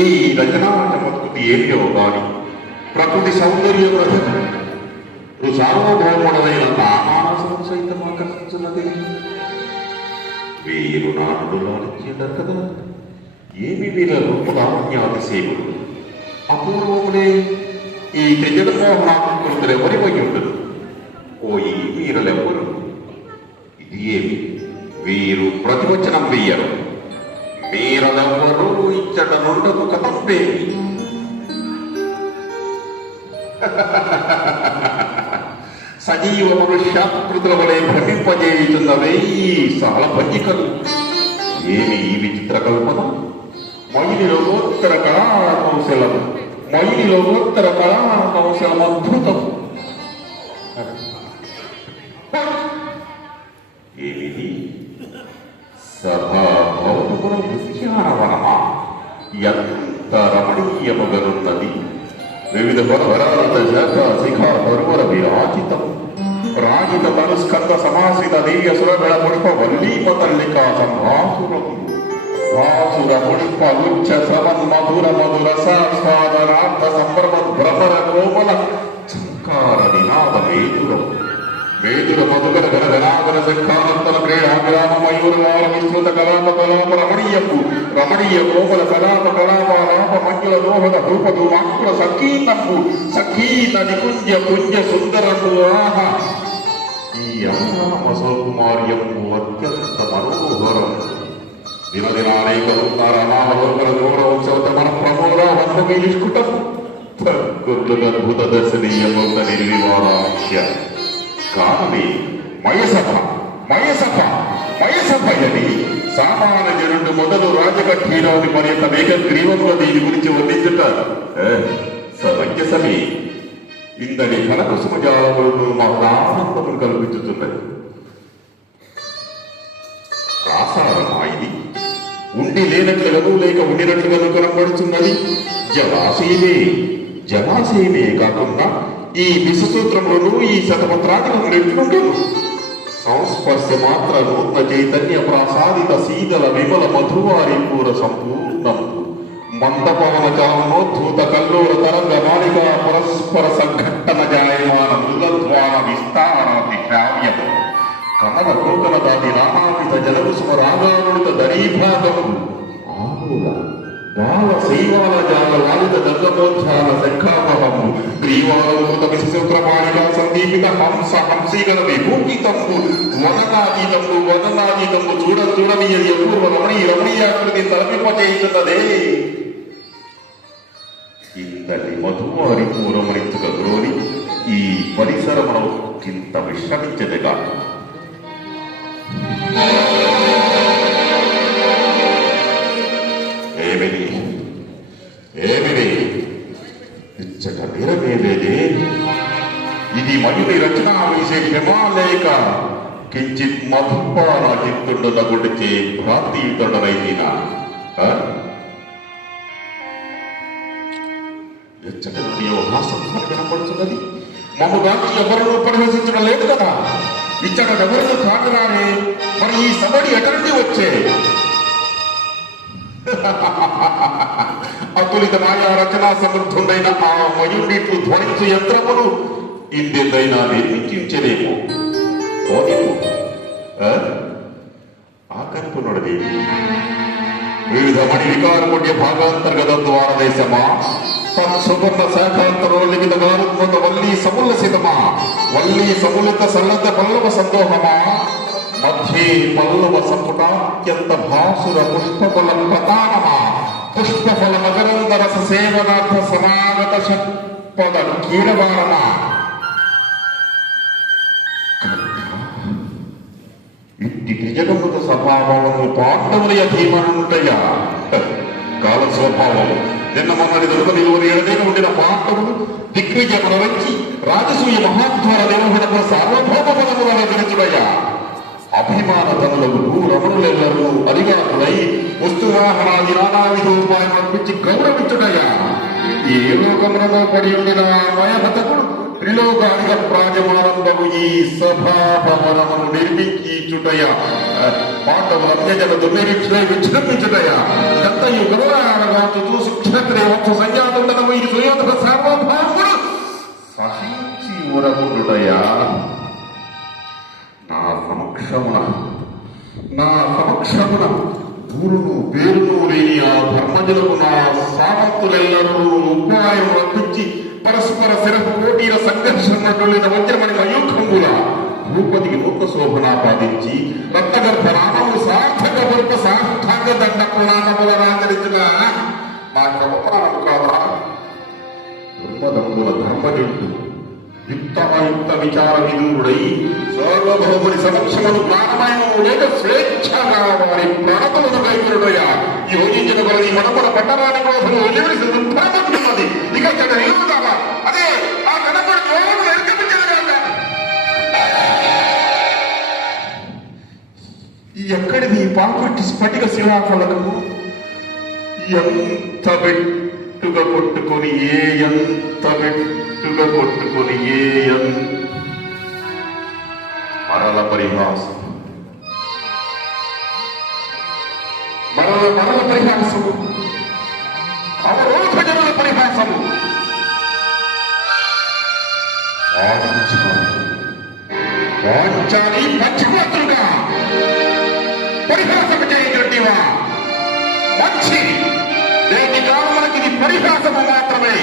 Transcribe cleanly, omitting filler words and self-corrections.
ఈ రచనా చమత్కృతి ఏమియో గాని ప్రకృతి సౌందర్య ప్రజలు సార్వభౌముడైన మానసం సైతం ఆకర్షించున్నది. వీరు నాడు లాలించారు కదా, ఏమి వీళ్ళ రూపలావణ్యాతిశేయుడు అపూర్వములే. ఈ త్రిజగన్మోహనాకృతులు ఎవరిపై ఉండదు. ఓ ఈ వీరులెవ్వరు, ఇది ఏమి వీరు ప్రతివచనం వెయ్యరు. వీరులెవ్వరూ ఇచ్చట నుండకు కథంపేమి. సజీవ మనుష్యాకృతుల వలె భ్రమింపజేయుతున్నవే ఈ సహల భంగికలు. ఏమి ఈ విచిత్ర కల్పన! మైలిలోగోత్తర కళా కౌశలం, మైలిలోగోత్తర కళా కౌశలం అద్భుతం. ఏమిది సభాభౌతుల ఉద్యానవనమా? ఎంత రమణీయముగనున్నది! వివిధ పరవరాత శాఖ శిఖా పరువర విరాజితం. రాజిత తనుస్కంద సమాసిత దివ్య సురగణ పుష్ప వల్లీపతల్లికా సంభాసురం. భాసుర పుష్ప ఉచ్చ సవన్ మధుర మధుర సాస్వాదనార్థ సంభ్రమ భ్రమర కోమల సంకార నినాద మేదురం. మేదుర మధుకర గణ గణాగర శంఖానంతర క్రీడాగ్రామ మయూరగాల విస్తృత కలాప కలాప రమణీయపు రమణీయ కోమల కలాప కలాపాలాప మంజుల దోహద రూపదు మాకుల సఖీనపు సఖీన నికుంజ పుంజ సుందరపు. ఆహా, ఈ అసౌకుమార్యము అత్యంత మనోహరం. దినదినానేక నామలోకల గౌరవోత్సవత మన ప్రమోద వన్మీలిష్కుటం అద్భుత దర్శనీయమౌత నిర్వివాదాఖ్య. కారణమే మయసభ మయసభ మయసభయని సామాన్య జనుడు మొదలు రాజకీయాన్ని మరింత వేగగ్రీవంలో దీని గురించి వర్ణించుట సమంజసమే. ఇందడి ఫలకుసుమజాలను మహదానందమును కల్పించుతున్నది. రాసారమా ఇది? ఉండి లేనట్లుగాను లేక ఉండినట్లుగాను కనబడుతున్నది. జలాశయమే జలాశయమే కాకుండా ఈ విశ్వసూత్రంలోనూ ఈ శతపత్రాదికం ఎట్లుండను. సంస్పర్శ మాత్ర నూత్న చైతన్య ప్రసాదిత శీతల విమల మధువారి పూర సంపూర్ణం. మందపవన చాలనోద్ధూత కల్లోల తరంగ మాలిక పరస్పర సంఘట్టన జాయమాన మృగద్వార విస్తారాది శ్రావ్యం. కమల నూతన దాని నానావిధ జలకుసుమ రాగానుడిత దరీభాగము ఆరుల బాల శైవాల జాల లాలిత గంగమోధ్యాల శంఖామహము గ్రీవాలకృత విశ్వక్రమాణిగా సందీపిత హంస హంసీగల విభూకితము వదనాతీతము వదనాతీతము చూడనీయ ఎప్పుడు రమణీయాకృతి తలపింపచేయుతున్నదే. ఇంతటి మధువారి పూరమరించుక గ్రోని ఈ పరిసరమును ఇంత విశ్రమించదుగా. ఏమిది ఇచ్చట నిరమేలేదే. ఇది మయుని రచనా విశేషమా లేక కించిత్ మధుపాన చిత్తుండన గుడిచే భ్రాంతియుతుడనైనా? ఇచ్చట హాసం కనపడుతున్నది. మమ్ముగాంచి ఎవరూ పరిహసించడం లేదు కదా. ఇచ్చట ఎవరు కాకరానే మరి ఈ సబడి ఎక్కడి వచ్చే? అతులిత మాయా రచనా సమర్థుడైన ఆ మయుడిట్లు ధ్వనించు యంత్రమును ఇందెందైనా నిర్మించలేము. ఆకర్పునుడదేవి వివిధ మణి వికారముడ్య భాగాంతర్గత ద్వారదేశమా తత్సువర్ణ శాఖాంతరో లిఖిత గారుత్మత వల్లీ సముల్లసితమా వల్లీ సములిత సల్లత పల్లవ సందోహమా మధ్యే పల్లవ సంపుటాత్యంత భాసుర పుష్పఫల పతానమా పుష్పఫల మకరందరస సేవనార్థ సమాగత షట్పద కీరవాణమా. ఇట్టి త్రిజగముత స్వభావము పాండవుల ధీమనుంటయా కాల స్వభావము. నిన్న మమ్మల్ని దొరకనిలువని ఎడదేన ఉండిన పాండవులు దిగ్విజయమున వచ్చి రాజసూయ మహాద్వార నిర్వహణకు సార్వభౌమ పదములను విరచుడయా. అభిమానతనులకు రమణులెల్లరూ అధికారులై వస్తువాహనాది నానావిధోపాయం అర్పించి గౌరవించుడయా. ఏ లోకములలో పడి ఉండిన మయహతకుడు త్రిలోకానిక ప్రాజమానందము ఈ సభాభవనమును నిర్మించుటయా. పాండవుల అన్యజన దుర్నిరీక్షణ విజృంభించుటయా. జగత్తంతయు గమనాడగాచుతూ సుక్షత్రియ వంశ సంజాతుండనము ఈ సుయోధన సార్వభౌముడు సహించి ఊరకుండుటయా నా సమక్షమున ఊరును పేరును లేని ఆ ధర్మజులకు నా సామంతులెల్లరూ ఉపాయం వర్తించి పరస్పర శిరపు పోటీల సంఘర్షణ వజ్రమణి అయూఖంబుల భూపతికి నూత శోభనాపాదించి రక్తగర్భ నామము సార్థక వృత్త సాష్టాంగ దండ పురాణముల రాచరించిన నా క్రమప్రాణము కాదా దుర్మదముల ధర్మజుడు యుక్తయుక్త విచార విదూరుడై సార్వభౌముని సమక్షమును ప్రాణమయము లేక స్వేచ్ఛగా వారి ప్రాణములను కైకురుడయా యోజించిన కొలది మనముల పట్టరాని కోసము వెలివరిసి ఉత్పన్నది ఇక ఇక్కడ నిలువుతావా అదే ఆ కనపడి మోహను ఎరకపించదగాక ఎక్కడిది పాపట్టి స్ఫటిక శిలాఫలకము ఎంత బెట్టుగా కొట్టుకొని ఎంత బెట్టుగా కొట్టుకొని మరల పరిహాసం మరల పరిహాసము అవరోధ జనుల పరిహాసము వాంఛాని పచ్చిపాత్రుగా పరిహాసము చేయగలిగివా మంచి నేటి కాలమునకి ఇది పరిహాసము మాత్రమే